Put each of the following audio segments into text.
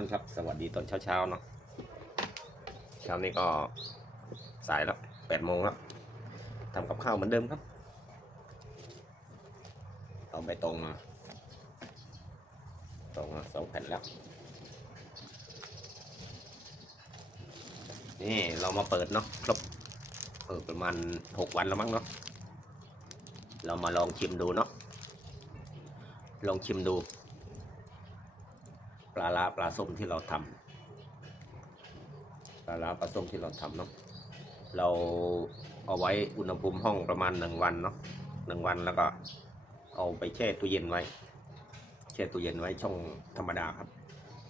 ท่านครับ สวัสดีตอนเช้าๆเนาะเช้านี้ก็สายแล้วแปดโมงแล้วทำกับข้าวเหมือนเดิมครับเอาใบตองมาตองมาสองแผ่นแล้ว นี่เรามาเปิดเนาะครบเออประมาณหกวันแล้วมั้งเนาะเรามาลองชิมดูเนาะลองชิมดู ลาลาปลาส้มที่เราทำปลาลาปลาส้มที่เราทำเนาะเราเอาไว้อุณหภูมิห้องประมาณหนึ่งวันเนาะหนึ่งวันแล้วก็ เอาไปแช่ตู้เย็นไว้ แช่ตู้เย็นไว้ช่องธรรมดาครับ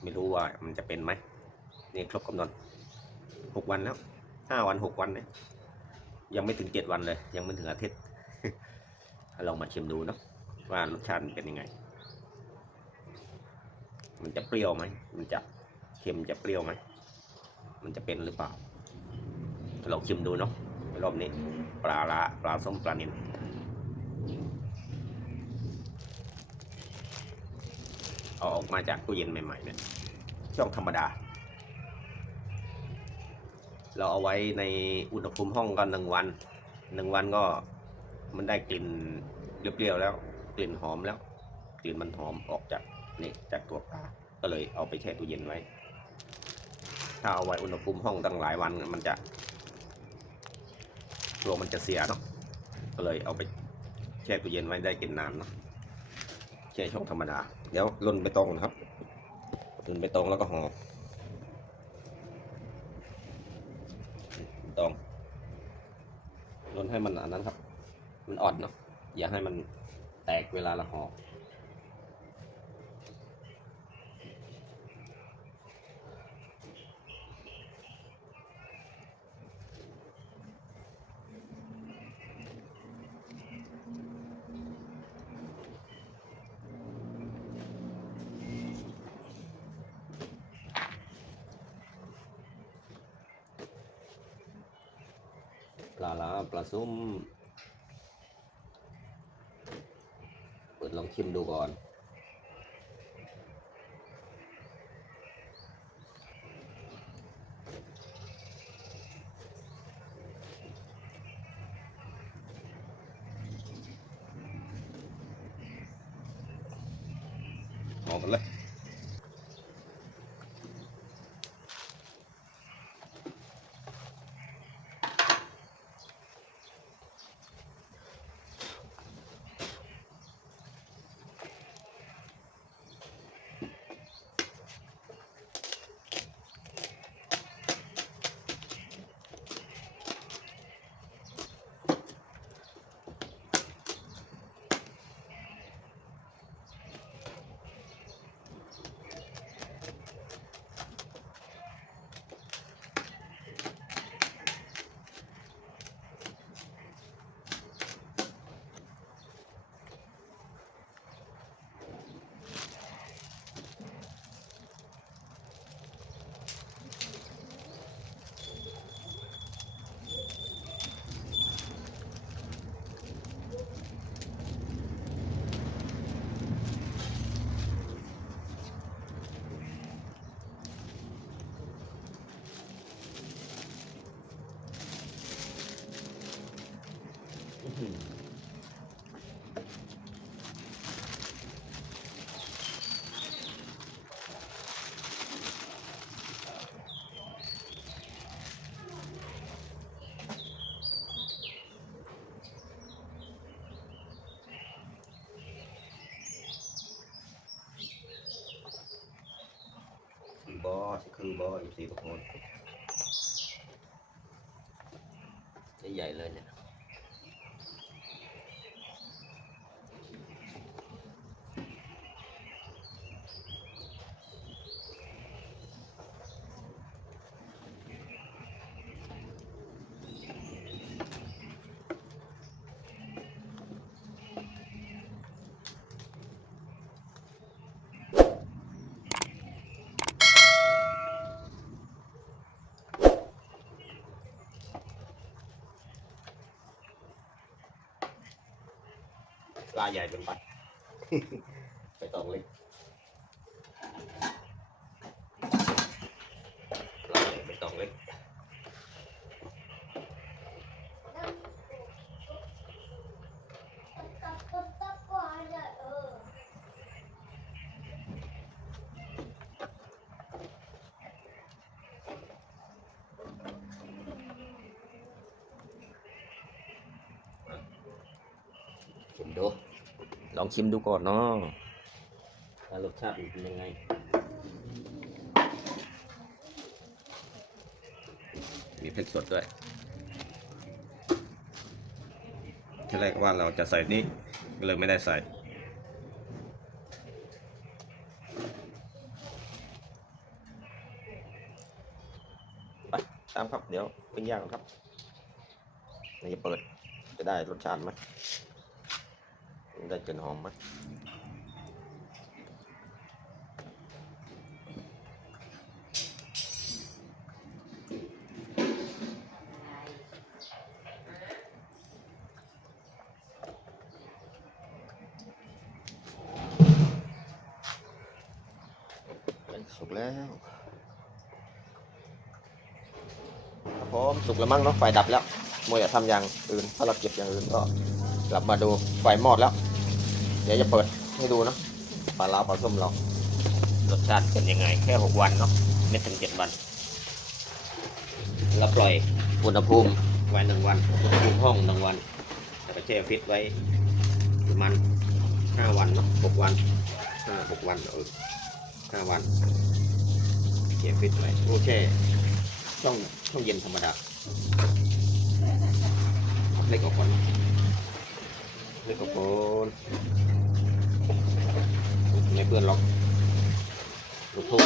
ไม่รู้ว่ามันจะเป็นไหมนี่ครบกำหนดหกวันแล้วห้าวันหกวันเนี่ยยังไม่ถึงเจ็ดวันเลย ยังไม่ถึงอาทิตย์ลองมาชิมดูเนาะว่ารสชาติมันเป็นยังไง มันจะเปรี้ยวไหม มันจะเค็มจะเปรี้ยวไหม มันจะเป็นหรือเปล่าลองชิมดูเนาะรอบนี้ปลาละปลาส้มปลาเนินเอาออกมาจากตู้เย็นใหม่ ๆ เนี่ยช่องธรรมดา เราเอาไว้ในอุณหภูมิห้องกันหนึ่งวันหนึ่งวันก็มันได้กลิ่นเปรี้ยวๆแล้ว กลิ่นหอมแล้ว กลิ่นมันหอมออกจาก นี่จากตัวปลาก็เลยเอาไปแช่ตู้เย็นไว้ ถ้าเอาไว้อุณหภูมิห้องตั้งหลายวันมันจะ ตัวมันจะเสียเนาะก็เลยเอาไปแช่ตู้เย็นไว้ได้กินนานเนาะแช่ช่องธรรมดาเดี๋ยวล่นไปตรงนะครับล่นไปตรงแล้วก็ห่อตรงล่นให้มันอันนั้นครับ มันอ่อนเนาะอย่าให้มันแตกเวลาเราห่อ ปลาลาปลาส้มเปิดลองชิมดูก่อนออกกันเลย บอสคือบอสอยู่สี่ทุกคนใหญ่เลยเนี่ย ลาใหญ่เป็นไป ไปตองเล็กปลาใหญ่ไปตองเล็กผมดู ลองชิมดูก่อนเนาะรสชาติเป็นยังไงมีพริกสดด้วยที่แรกว่าเราจะใส่นี่ก็เลยไม่ได้ใส่ ไปตามครับ เดี๋ยวเปิ้งย่างก่อนครับนี่เปิดจะได้รสชาติไหม ได้กลิ่นหอมไหมสุกแล้วครับผมสุกแล้วมั้งเนาะไฟดับแล้วมัวอย่าทำอย่างอื่น ถ้าเราเก็บอย่างอื่นก็กลับมาดูไฟมอดแล้วเดี๋ยวจะเปิดให้ดูเนาะปลาลาวปลาส้มเรารสชาติเป็นยังไง แค่หกวันเนาะไม่ถึงเจ็ดวันแล้วปล่อยอุณหภูมิไว้หนึ่งวันอุณหภูมิห้องหนึ่งวันแล้วก็แช่ฟิตไว้ประมาณห้าวันเนาะหกวันห้าหกวันเออห้าวันแช่ฟิตไว้โอเคช่องช่องเย็นธรรมดาเล็กกว่าค นเล็กกคนไม่เปื้อนหรอกลูกทุ่ง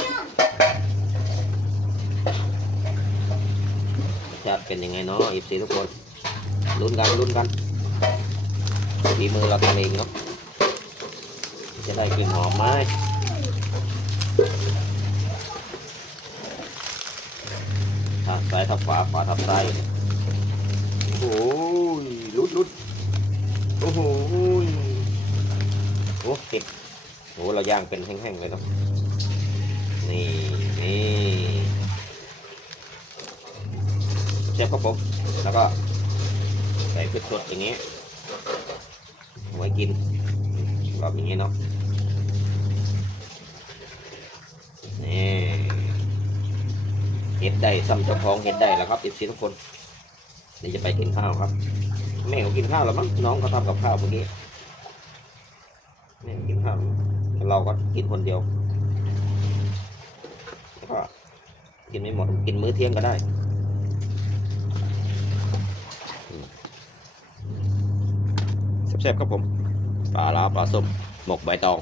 จะเป็นยังไงเนาะอีซีทุกคนลุ้นกันลุ้นกันฝีมือเราทำเองเนาะจะได้กลิ่นหอมไหมทับซ้ายทับขวาขวาทับซ้ายโอ้ โอ้โหโอ้ติดโอ้เราย่างเป็นแห้งๆเลยเนาะนี่นี่เชฟครับผม แล้วก็ใส่พริกสดอย่างนี้ไว้กินรอบอย่างนี้เนาะนี่เห็ดได้ซ้ำเจ้าของเห็ดได้แล้วครับอีกทีทุกคนเดี๋ยวจะไปกินข้าวครับ แม่เขากินข้าวแล้วมั้งน้องเขาทำกับข้าวเมื่อกี้แม่กินข้าวเราก็กินคนเดียวก็กินไม่หมดกินมื้อเที่ยงก็ได้แซ่บๆครับผมปลาลาปลาส้มหมกใบตอง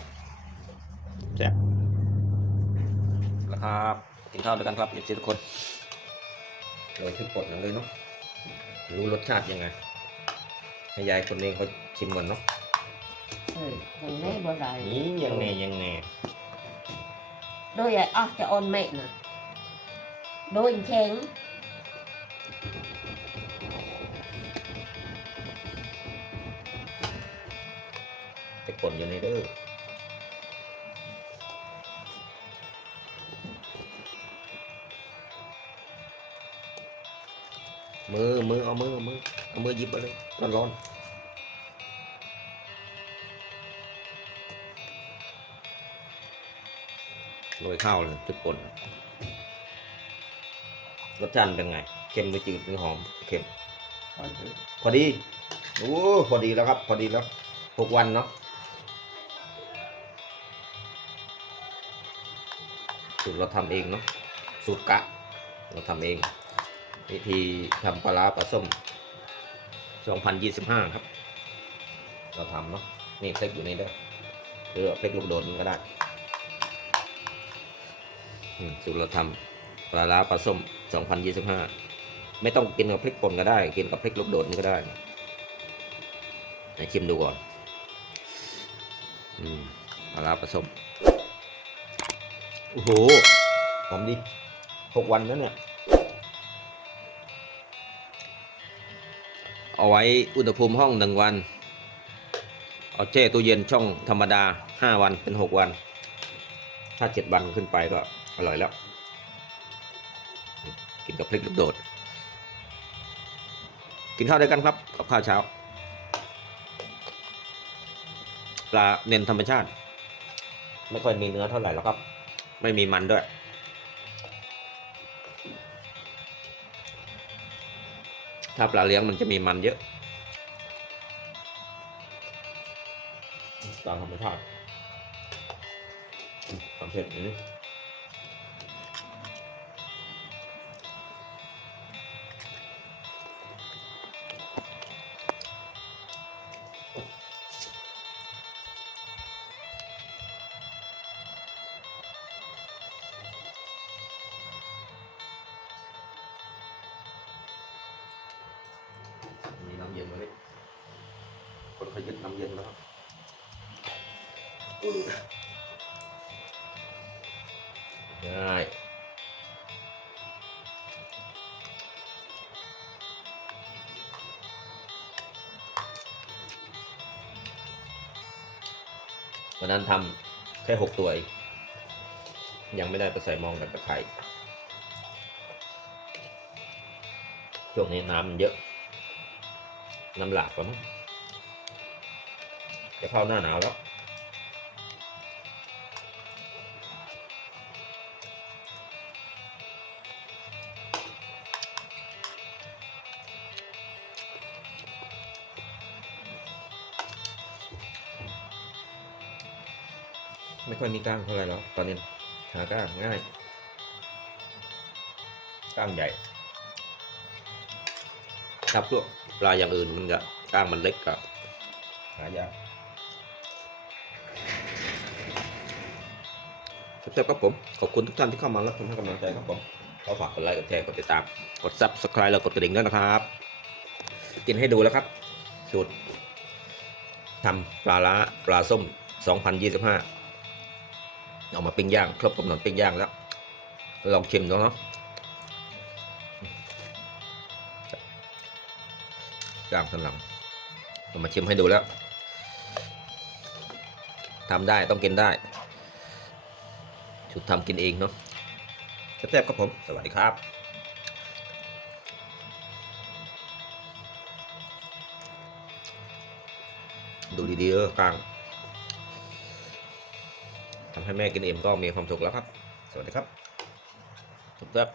แซ่บแล้วครับกินข้าวด้วยกันครับยินดีทุกคนโรยขึ้นกดอย่างเลยเนาะรู้รสชาติยังไง ให้ยายคนนี้เขาชิมก่อนเนาะเออยังไงบ่ได้นี่ยังไงยังไงโดยอะอะจะออนแม่น่ะโดยแข็งไปกดอยู่ในเด้ มือมือเอามือเอามือเอามือหยิบมาเลยร้อนร้อนโรยข้าวเลยจุดป่นรสชาติเป็นไง เค็มหรือจืดหรือหอมเค็มพอดีโอ้พอดีแล้วครับ พอดีแล้วหกวันเนาะสูตรเราทำเองเนาะสูตรกะ เราทำเอง วิธีทำปลาร้าปลาส้ม 2025 ครับ เราทำเนาะนี่เพล็กอยู่นี่ด้วยหรือเพล็กลูกโดดมันก็ได้อืมสูตรเราทำปลาร้าปลาส้ม 2025 ไม่ต้องกินกับพริกป่นก็ได้ กินกับพริกลูกโดดนี่ก็ได้ไหนชิมดูก่อนอืมปลาร้าปลาส้ม โอ้โหหอมดีหกวันแล้วเนี่ย เอาไว้อุณหภูมิห้องหนึ่งวัน เอาแช่ตู้เย็นช่องธรรมดาห้าวันเป็นหกวัน ถ้าเจ็ดวันขึ้นไปก็อร่อยแล้ว กินกับพริกลูกโดด กินข้าวด้วยกันครับกับข้าวเช้า ปลาเน้นธรรมชาติ ไม่ค่อยมีเนื้อเท่าไหร่หรอกครับ ไม่มีมันด้วย ถ้าปลาเลี้ยงมันจะมีมันเยอะ ตามธรรมชาติอืมความเผ็ดนี้ ย็นมาเลยคนเขายึดน้ำเย็นแล้วครับง่ายวันนั้นทำแค่หกตัวเองยังไม่ได้ไปใส่มองกับตะไคร้ช่วงนี้น้ำมันเยอะ น้ำหลากแล้วมั้งจะเข้าหน้าหนาวแล้วไม่ค่อยมีกล้างเท่าไหร่แล้วตอนนี้หากล้างง่ายกล้างใหญ่ ถ้าพวกปลาอย่างอื่นมันจะกล้างมันเล็กก็หายากแซ่บๆครับผม ขอบคุณทุกท่านที่เข้ามารับชมให้กำลังใจครับผมขอฝากกดไลค์กดแชร์กดติดตาม กด subscribe แล้วกดกระดิ่งด้วยนะครับ กินให้ดูแล้วครับ สูตรทำปลาล้าปลาส้ม 2025 เอามาปิ้งย่าง ครบกำหนดปิ้งย่างแล้ว ลองชิมดูเนาะ ย่างสันหลังเอามาชิมให้ดูแล้วทำได้ต้องกินได้ชุดทำกินเองเนาะแซ่บๆครับผม สวัสดีครับดูดีๆเออกลางทำให้แม่กินเอ็มก็มีความสุขแล้วครับ สวัสดีครับจบแล้ว